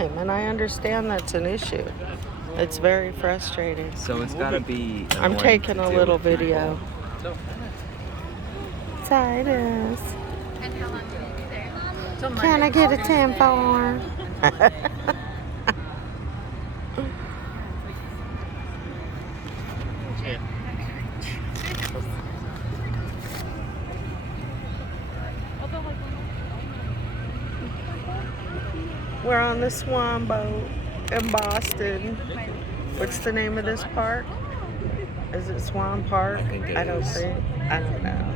And I understand that's an issue. It's very frustrating. So it's gotta be. I'm taking a little video. So, Titus. Can I get a 10-4? We're on the Swan Boat in Boston. What's the name of this park? Is it Swan Park? I think it I don't is. think. I don't know.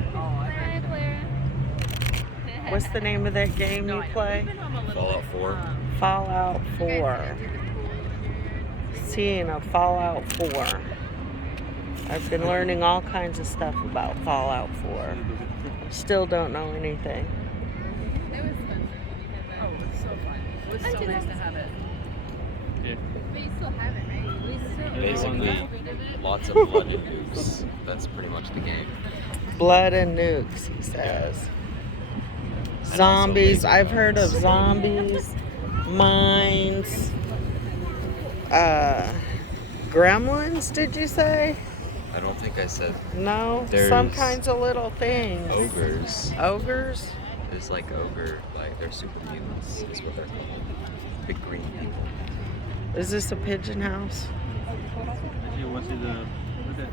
What's the name of that game you play? Fallout 4. Fallout 4. Seeing a Fallout 4. I've been learning all kinds of stuff about Fallout 4. Still don't know anything. Oh, it's so fun. It was so nice to have it. Yeah. But you still have it, right? Basically, lots of blood and nukes. That's pretty much the game. Blood and nukes, he says. Zombies. I've heard of zombies, mines, gremlins, did you say? I don't think I said No? There's Some kinds of little things. ogres. Ogres? There's like ogre, like they're super mutants, is what they're called. Big green people. Is this a pigeon house? Actually, what's it? What's that?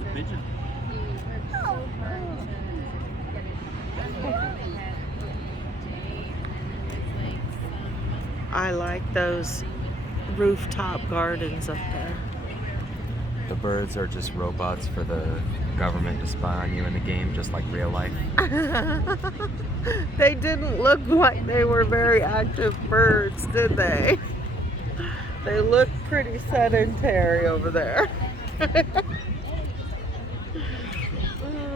The pigeon. I like those rooftop gardens up there. The birds are just robots for the government to spy on you in the game, just like real life. They didn't look like they were very active birds, did they? They look pretty sedentary over there.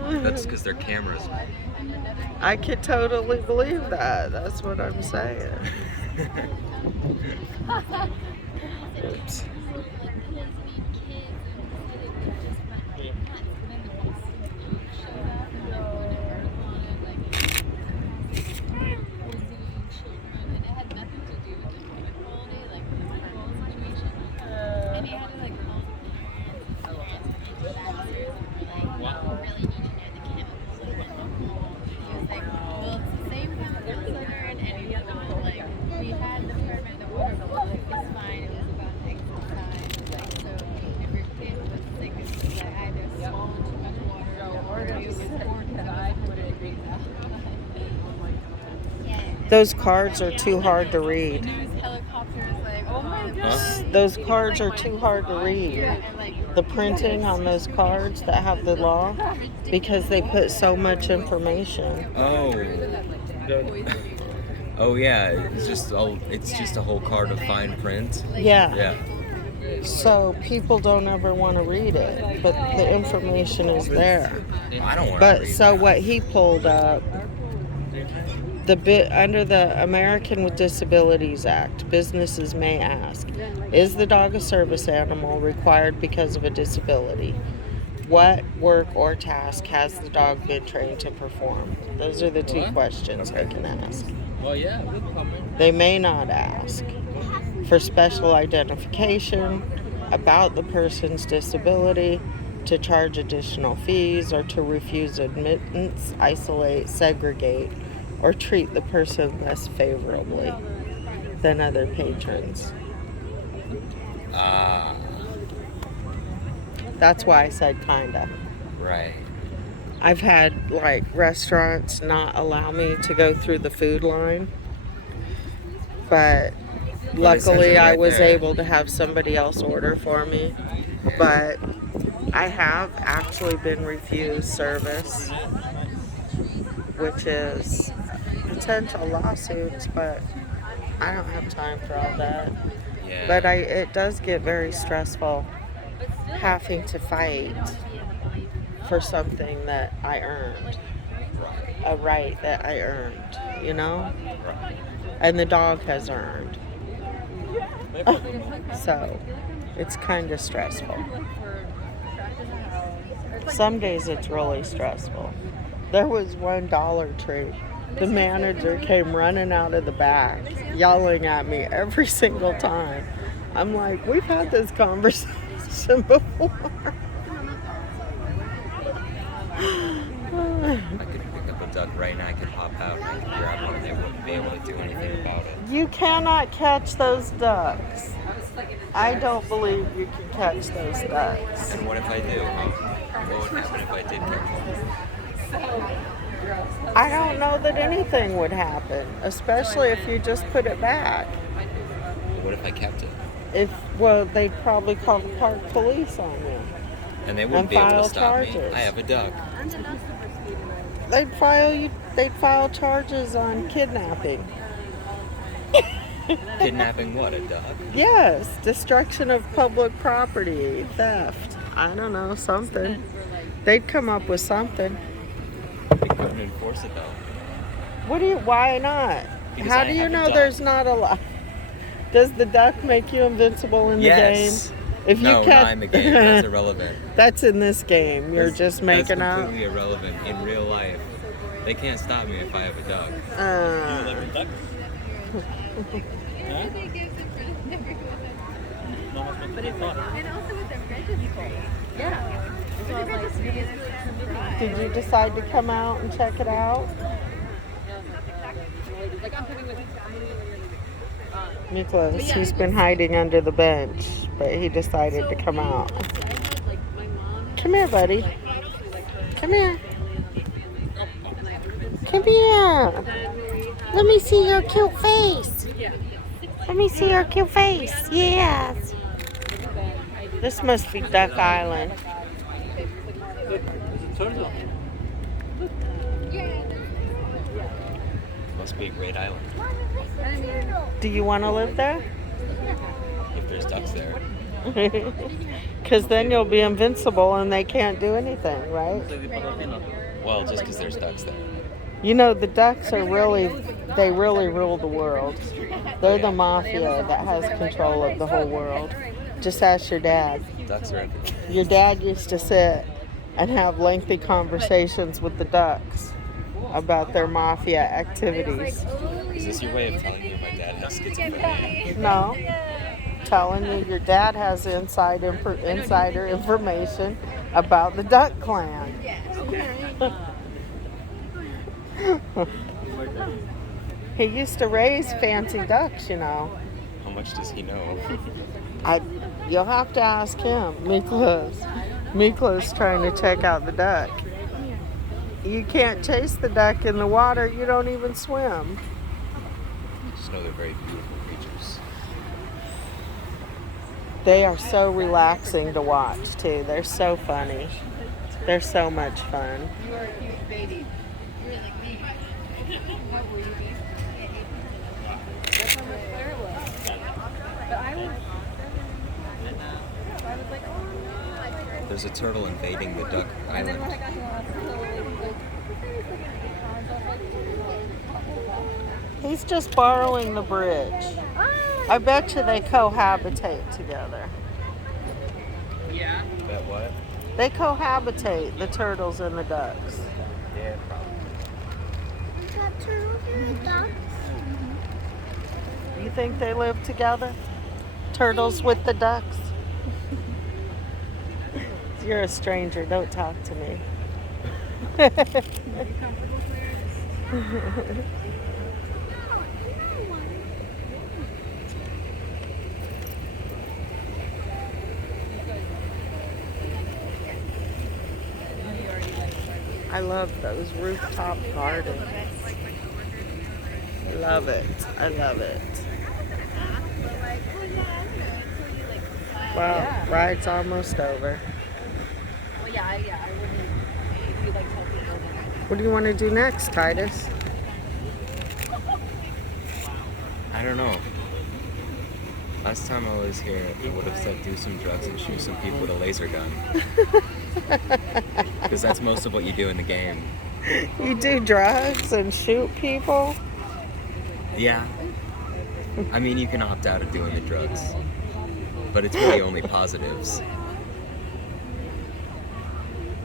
That's because they're cameras. I could totally believe that. That's what I'm saying. Oops. Those cards are too hard to read. Those cards are too hard to read. The printing on those cards that have the law, because they put so much information. Oh yeah, it's just a whole card of fine print. Yeah. Yeah. So people don't ever want to read it, but the information is there. I don't want to But read so that. what he pulled up, the bit under the American with Disabilities Act, businesses may ask, is the dog a service animal required because of a disability? What work or task has the dog been trained to perform? Those are the two questions they can ask. Well, yeah. They may not ask for special identification, about the person's disability, to charge additional fees, or to refuse admittance, isolate, segregate, or treat the person less favorably than other patrons. That's why I said kinda. Right. I've had like restaurants not allow me to go through the food line, but luckily I was able to have somebody else order for me. But I have actually been refused service, which is potential lawsuits, but I don't have time for all that. Yeah. But it does get very stressful having to fight for something that I earned, a right that I earned, you know? And the dog has earned. So it's kind of stressful. Some days it's really stressful. There was one Dollar Tree The manager came running out of the back, yelling at me every single time. I'm like, we've had this conversation before. I could pick up a duck right now. I could hop out and I could grab one, and they wouldn't be able to do anything about it. You cannot catch those ducks. I don't believe you can catch those ducks. And what if I do? What would happen if I did catch one? I don't know that anything would happen, especially if you just put it back. What if I kept it? They'd probably call the park police on you. And they wouldn't And be able file to stop me. charges. I have a duck. They'd file charges on kidnapping. Kidnapping what? A duck? Yes, destruction of public property, theft. I don't know, something. They'd come up with something. We couldn't enforce it though. Why not? Because How I do you have a know duck. there's not a law? Does the duck make you invincible in the Yes. game? If you No, not in the game. That's irrelevant. That's in this game. You're just making That's up. completely irrelevant. In real life, they can't stop me if I have a duck. You like a duck? Huh? No one's meant to get caught. And also with the registry. Yeah. With the registry, it's Did you decide to come out and check it out? Nicholas, he's been hiding under the bench, but he decided to come out. Come here, buddy. Come here. Come here. Let me see your cute face. Let me see your cute face. Yes. This must be Duck Island. It's a turtle. Must be a great island. Do you want to live there? If there's ducks there. Because then you'll be invincible and they can't do anything, right? Well, just because there's ducks there. You know, the ducks they really rule the world. They're the mafia that has control of the whole world. Just ask your dad. Ducks are everything. Your dad used to sit and have lengthy conversations with the ducks about their mafia activities. Is this your way of telling me my dad has schizophrenia? No. Telling you your dad has insider information about the Duck Clan. He used to raise fancy ducks, you know. How much does he know? You'll have to ask him. Mikla's trying to check out the duck. You can't chase the duck in the water. You don't even swim. I just know they're very beautiful creatures. They are so relaxing to watch, too. They're so funny. They're so much fun. You are a huge baby. You're like me. How were you? That's how much Claire was. But I was like, oh no. There's a turtle invading the duck And then when I island. got to the hospital, it was like, He's just borrowing the bridge. I bet you they cohabitate together. Bet what? They cohabitate, the turtles and the ducks. Yeah, probably. You think they live together? Turtles with the ducks? You're a stranger. Don't talk to me. I love those rooftop gardens. I love it. I love it. Well, ride's almost over. well, yeah, I wouldn't. We like tell people that. What do you want to do next, Titus? I don't know. Last time I was here, I would have said do some drugs and shoot some people with a laser gun. Because that's most of what you do in the game. You do drugs and shoot people? Yeah. I mean, you can opt out of doing the drugs. But it's really only positives.